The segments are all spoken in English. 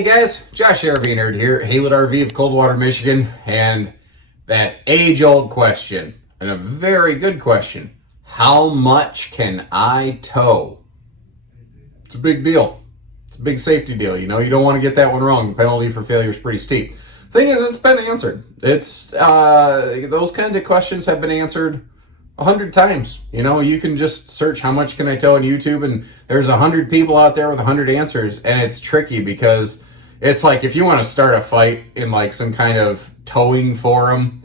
Hey guys, Josh RV Nerd here, Haylett RV of Coldwater, Michigan, and that age-old question, and a very good question, how much can I tow? It's a big deal. It's a big safety deal. You know, you don't want to get that one wrong. The penalty for failure is pretty steep. Thing is, it's been answered. Those kinds of questions have been answered 100 times. You know, you can just search how much can I tow on YouTube, and there's 100 people out there with 100 answers, and it's tricky because it's like if you want to start a fight in like some kind of towing forum,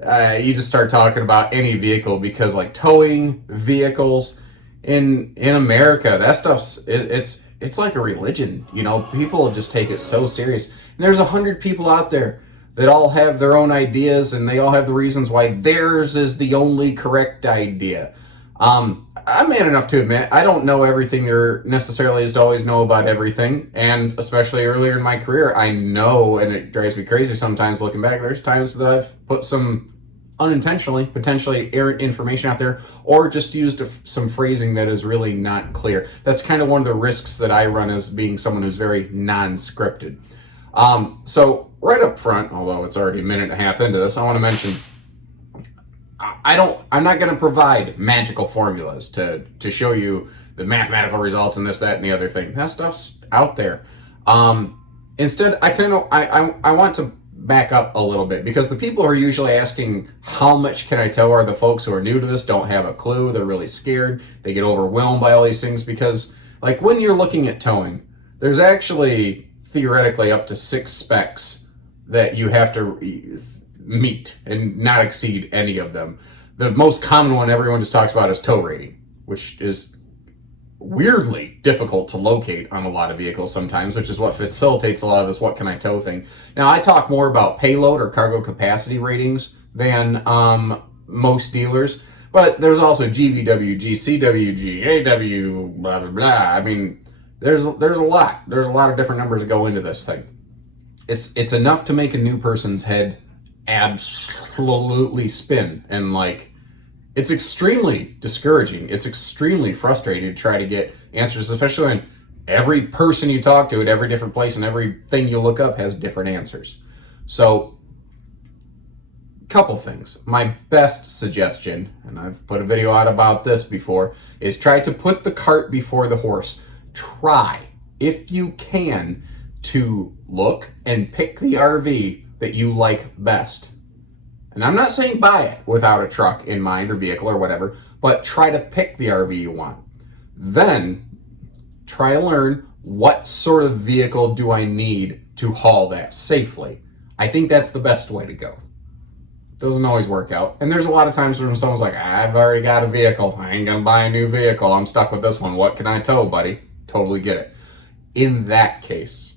you just start talking about any vehicle, because like towing vehicles in America, that stuff's it's like a religion. You know, people just take it so serious. And there's 100 people out there that all have their own ideas, and they all have the reasons why theirs is the only correct idea. I'm man enough to admit I don't know everything there necessarily is to always know about everything, and especially earlier in my career, I know, and it drives me crazy sometimes looking back, there's times that I've put some unintentionally, potentially errant information out there, or just used some phrasing that is really not clear. That's kind of one of the risks that I run as being someone who's very non-scripted. So right up front, although it's already a minute and a half into this, I want to mention I'm not going to provide magical formulas to show you the mathematical results and this, that, and the other thing. That stuff's out there. Instead, I want to back up a little bit, because the people who are usually asking how much can I tow are the folks who are new to this, don't have a clue, they're really scared, they get overwhelmed by all these things, because like when you're looking at towing, there's actually theoretically up to 6 specs that you have to meet and not exceed any of them. The most common one everyone just talks about is tow rating, which is weirdly difficult to locate on a lot of vehicles sometimes, which is what facilitates a lot of this what can I tow thing. Now, I talk more about payload or cargo capacity ratings than most dealers, but there's also GVW, GCW, GAW, blah, blah, blah. I mean, there's a lot. There's a lot of different numbers that go into this thing. It's enough to make a new person's head absolutely spin, and like, it's extremely discouraging. It's extremely frustrating to try to get answers, especially when every person you talk to at every different place and everything you look up has different answers. So, couple things. My best suggestion, and I've put a video out about this before, is try to put the cart before the horse. Try, if you can, to look and pick the RV that you like best. And I'm not saying buy it without a truck in mind or vehicle or whatever, but try to pick the RV you want. Then try to learn what sort of vehicle do I need to haul that safely. I think that's the best way to go. Doesn't always work out. And there's a lot of times when someone's like, I've already got a vehicle. I ain't gonna buy a new vehicle. I'm stuck with this one. What can I tow, buddy? Totally get it. In that case,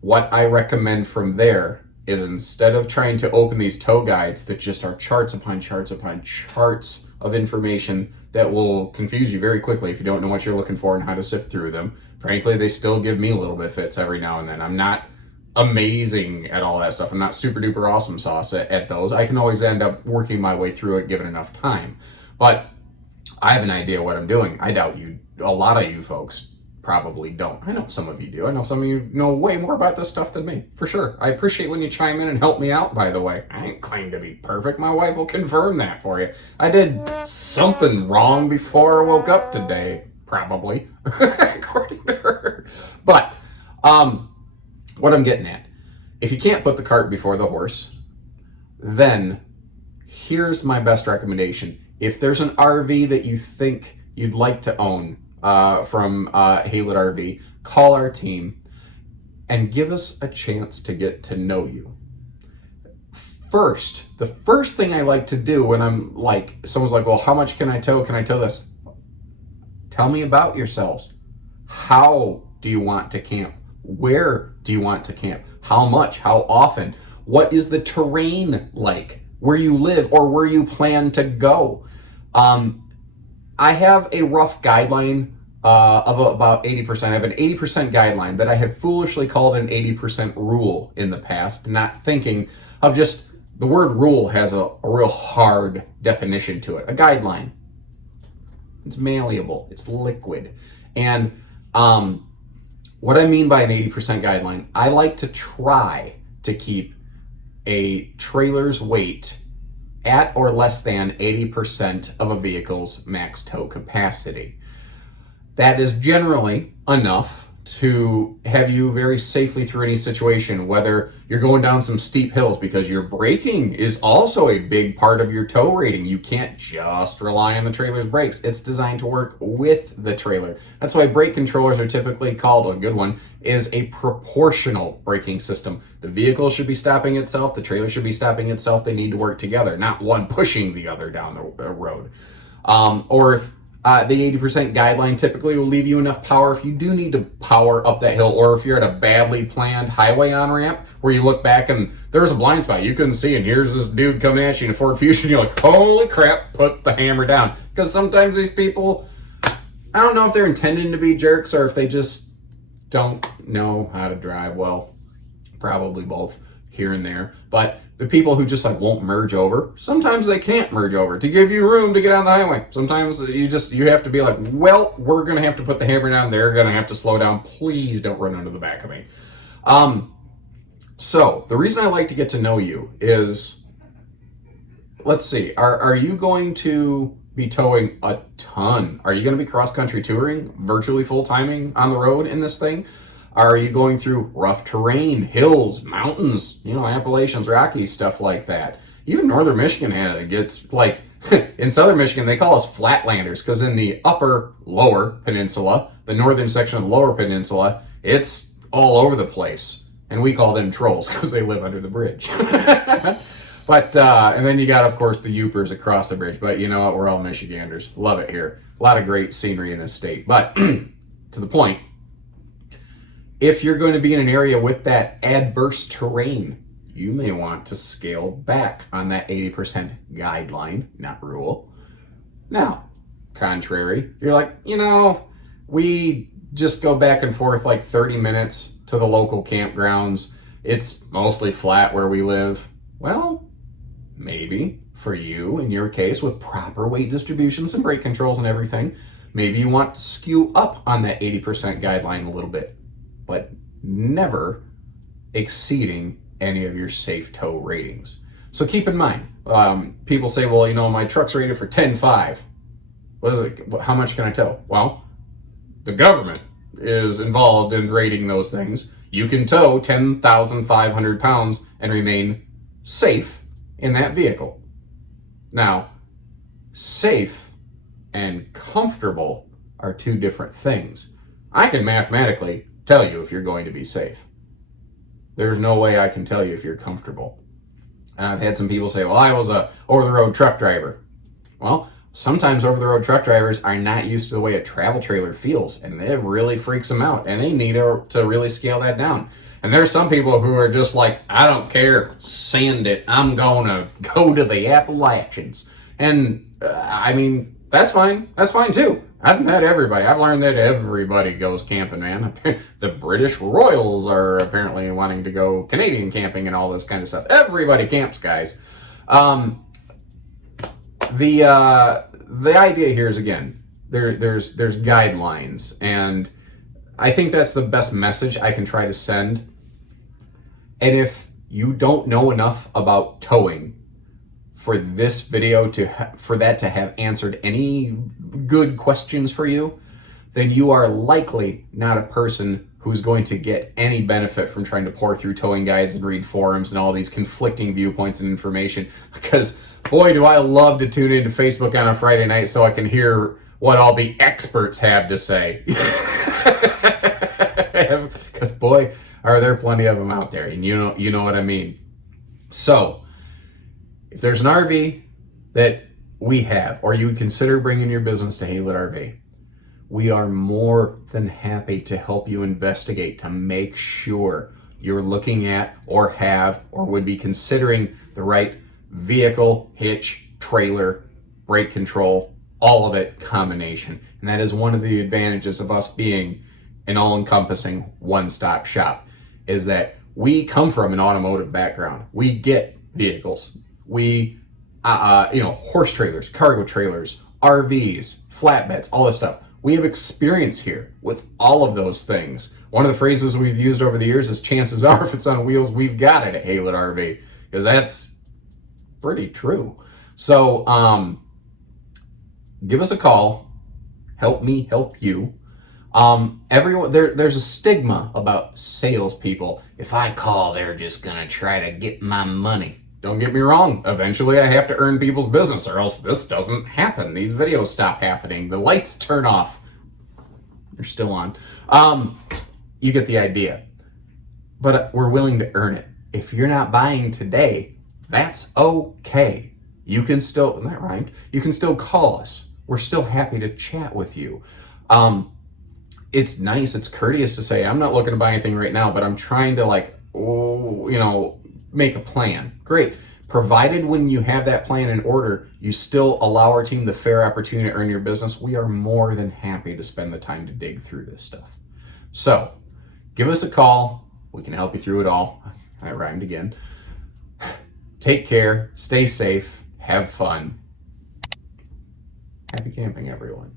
what I recommend from there is, instead of trying to open these tow guides that just are charts upon charts upon charts of information that will confuse you very quickly if you don't know what you're looking for and how to sift through them. Frankly, they still give me a little bit of fits every now and then. I'm not amazing at all that stuff. I'm not super duper awesome sauce at those. I can always end up working my way through it given enough time. But I have an idea what I'm doing. I doubt a lot of you folks probably don't. I know some of you do. I know some of you know way more about this stuff than me, for sure. I appreciate when you chime in and help me out, by the way. I ain't claim to be perfect. My wife will confirm that for you. I did something wrong before I woke up today, probably, according to her. But what I'm getting at, if you can't put the cart before the horse, then here's my best recommendation. If there's an RV that you think you'd like to own, from Haylett RV, call our team and give us a chance to get to know you. The first thing I like to do when I'm like, someone's like, well, how much can I tow? Can I tow this? Tell me about yourselves. How do you want to camp? Where do you want to camp? How much? How often? What is the terrain like where you live or where you plan to go? I have a rough guideline of about 80%. I have an 80% guideline that I have foolishly called an 80% rule in the past, not thinking of just the word rule has a real hard definition to it. A guideline. It's malleable. It's liquid. And What I mean by an 80% guideline, I like to try to keep a trailer's weight at or less than 80% of a vehicle's max tow capacity. That is generally enough to have you very safely through any situation, whether you're going down some steep hills, because your braking is also a big part of your tow rating. You can't just rely on the trailer's brakes. It's designed to work with the trailer. That's why brake controllers are typically called, a good one is a proportional braking system. The vehicle should be stopping itself, the trailer should be stopping itself. They need to work together, not one pushing the other down the road. Or if the 80% guideline typically will leave you enough power if you do need to power up that hill, or if you're at a badly planned highway on-ramp where you look back and there's a blind spot you couldn't see, and here's this dude coming at you in a Ford Fusion. You're like, holy crap, put the hammer down. Because sometimes these people, I don't know if they're intending to be jerks or if they just don't know how to drive well. Probably both here and there. But the people who just like won't merge over, sometimes they can't merge over to give you room to get on the highway. Sometimes you have to be like, well, we're going to have to put the hammer down. They're going to have to slow down. Please don't run under the back of me. So the reason I like to get to know you is, let's see, are you going to be towing a ton? Are you going to be cross-country touring, virtually full-timing on the road in this thing? Are you going through rough terrain, hills, mountains, Appalachians, Rockies, stuff like that? Even northern Michigan it gets like, in southern Michigan, they call us flatlanders, because in the lower peninsula, the northern section of the lower peninsula, it's all over the place. And we call them trolls because they live under the bridge. But, and then you got, of course, the Yoopers across the bridge. But you know what? We're all Michiganders. Love it here. A lot of great scenery in this state. But to the point, if you're going to be in an area with that adverse terrain, you may want to scale back on that 80% guideline, not rule. Now, contrary, you're like, we just go back and forth like 30 minutes to the local campgrounds. It's mostly flat where we live. Well, maybe for you, in your case, with proper weight distributions and brake controls and everything, maybe you want to skew up on that 80% guideline a little bit, but never exceeding any of your safe tow ratings. So keep in mind, people say, well, my truck's rated for 10.5. What is it? How much can I tow? Well, the government is involved in rating those things. You can tow 10,500 pounds and remain safe in that vehicle. Now, safe and comfortable are two different things. I can mathematically tell you if you're going to be safe. There's no way I can tell you if you're comfortable. I've had some people say, well, I was a over-the-road truck driver. Well, sometimes over-the-road truck drivers are not used to the way a travel trailer feels, and it really freaks them out, and they need to really scale that down. And there's some people who are just like, I don't care, send it. I'm going to go to the Appalachians. And, that's fine. That's fine, too. I've met everybody. I've learned that everybody goes camping, man. The British Royals are apparently wanting to go Canadian camping and all this kind of stuff. Everybody camps, guys. The idea here is, again, there's guidelines, and I think that's the best message I can try to send. And if you don't know enough about towing for this video for that to have answered any good questions for you, then you are likely not a person who's going to get any benefit from trying to pour through towing guides and read forums and all these conflicting viewpoints and information. Because boy, do I love to tune into Facebook on a Friday night so I can hear what all the experts have to say. Because boy, are there plenty of them out there, and you know what I mean. So if there's an RV that we have, or you would consider bringing your business to Haylett RV, we are more than happy to help you investigate to make sure you're looking at or have or would be considering the right vehicle, hitch, trailer, brake control, all of it combination. And that is one of the advantages of us being an all-encompassing one-stop shop, is that we come from an automotive background. We get vehicles. We, horse trailers, cargo trailers, RVs, flatbeds, all this stuff. We have experience here with all of those things. One of the phrases we've used over the years is chances are if it's on wheels, we've got it at Haylett RV, because that's pretty true. So give us a call. Help me help you. Everyone, there's a stigma about salespeople. If I call, they're just gonna try to get my money. Don't get me wrong. Eventually, I have to earn people's business, or else this doesn't happen. These videos stop happening. The lights turn off. They're still on. You get the idea. But we're willing to earn it. If you're not buying today, that's okay. You can still, that rhymed. You can still call us. We're still happy to chat with you. It's nice, it's courteous to say, I'm not looking to buy anything right now, but I'm trying to make a plan. Great. Provided when you have that plan in order, you still allow our team the fair opportunity to earn your business, we are more than happy to spend the time to dig through this stuff. So, give us a call. We can help you through it all. I rhymed again. Take care, stay safe, have fun. Happy camping, everyone.